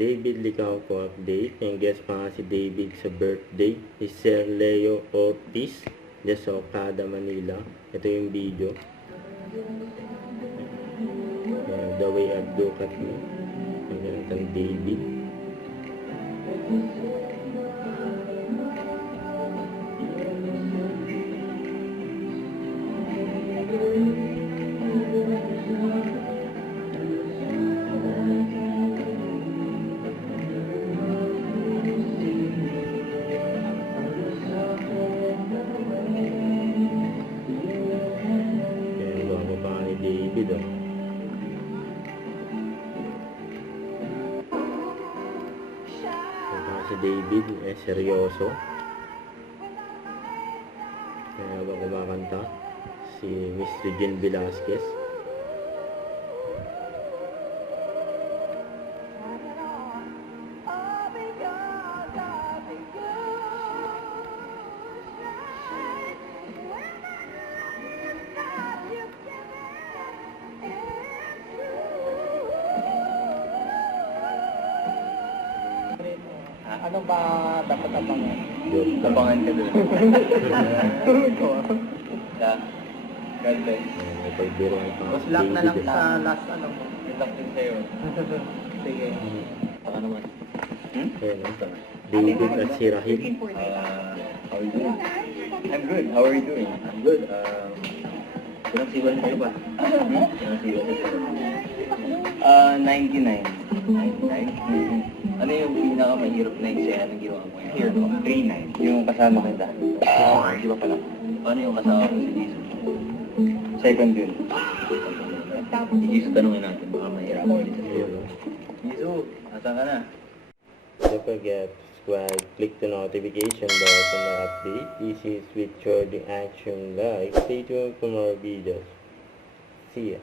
David Licauco update. Yung guest pa nga si David sa birthday ni Sir Leo Ortiz dyan sa Okada, Manila. Ito yung video. The way I look at me. Ayan kang David. David, oh. Si David, seryoso. Kaya ba kumakanta? Si Miss Regine Velasquez. Ano ba dapat abangan? Abangan ka doon. Yeah. God bless. May pagbiruan pa. Mas luck na lang sa last ano mo. Good luck din sa'yo. Sige. Saka naman. Ayan, David at si Rahim. How are you doing? I'm good. How are you doing? I'm good. Pinagsiwan kayo ba? Pinagsiwan kayo ba? 99. 99? Ano yung pinakamahirap na eksena ng ginawa mo? Here, no? 39. Yung kasama kita. Di ba pala? Paano yung kasama mo si Jesus? Second yun. Si Jesus, tanungin natin. Baka mahirap mo ulit sa Ayun, oh. Jesus, asan ka na? Don't forget to subscribe, click the notification bell for more update. This is with Jordan Action Live. Stay tuned for more videos. See ya.